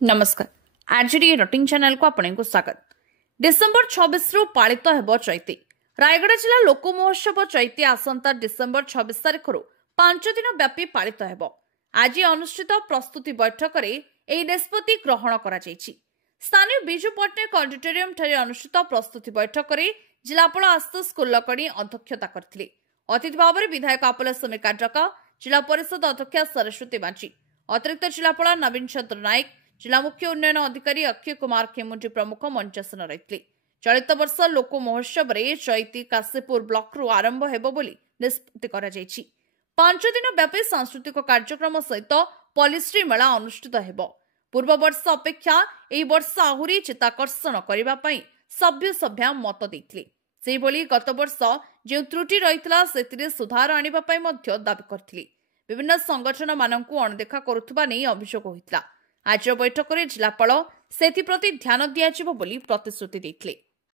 नमस्कार आज rutting channel को आपको स्वागत। डिसेम्बर 26 रु पालित हेब चैती। रायगड़ जिला लोक महोत्सव चैती आसंता डिसेम्बर 26 तारिख 5 दिन व्यापी पालित हेब। आज अनुष्ठित प्रस्तुति बैठक में यह निष्पत्ति ग्रहण करा जायछि। स्थानीय बिजू पट्टनायक ऑडिटोरियम ठारे अनुष्ठित प्रस्तुति बैठक में जिलापाल आशुतोष कुलकर्णी अध्यक्षता करथिले। अतिथि भाव में विधायक आपल समीर काटक, जिला परिषद अध्यक्ष सरस्वती बांची, अतिरिक्त जिलापाल नवीन चंद्र नायक, जिला मुख्य उन्नयन अधिकारी अक्षय कुमार खेमुंडी प्रमुख मंचासन रही। चलित वर्ष लोक महोत्सव में चैती काशीपुर ब्लॉक रु आरंभ हेब बोली निष्पत्ति करा जायछि। 5 दिन व्यापी सांस्कृतिक कार्यक्रम सहित पॉलिश्री मेला अनुष्ठित हेब। पूर्व वर्ष अपेक्षा एही वर्ष आहुरी चित्ताकर्षण करबा पई सभ्य सभ्या मत देथिले। सेही बोली गत वर्ष जे त्रुटि रहितला सेतिरे सुधार आनिबा पई मध्य दाबी करथिले। विभिन्न संगठन माननकु अणदेखा करुथबा नै अभियोग होइतला। आज बैठक में जिलापाल से ध्यान दिया प्रतिश्रुति देथिले।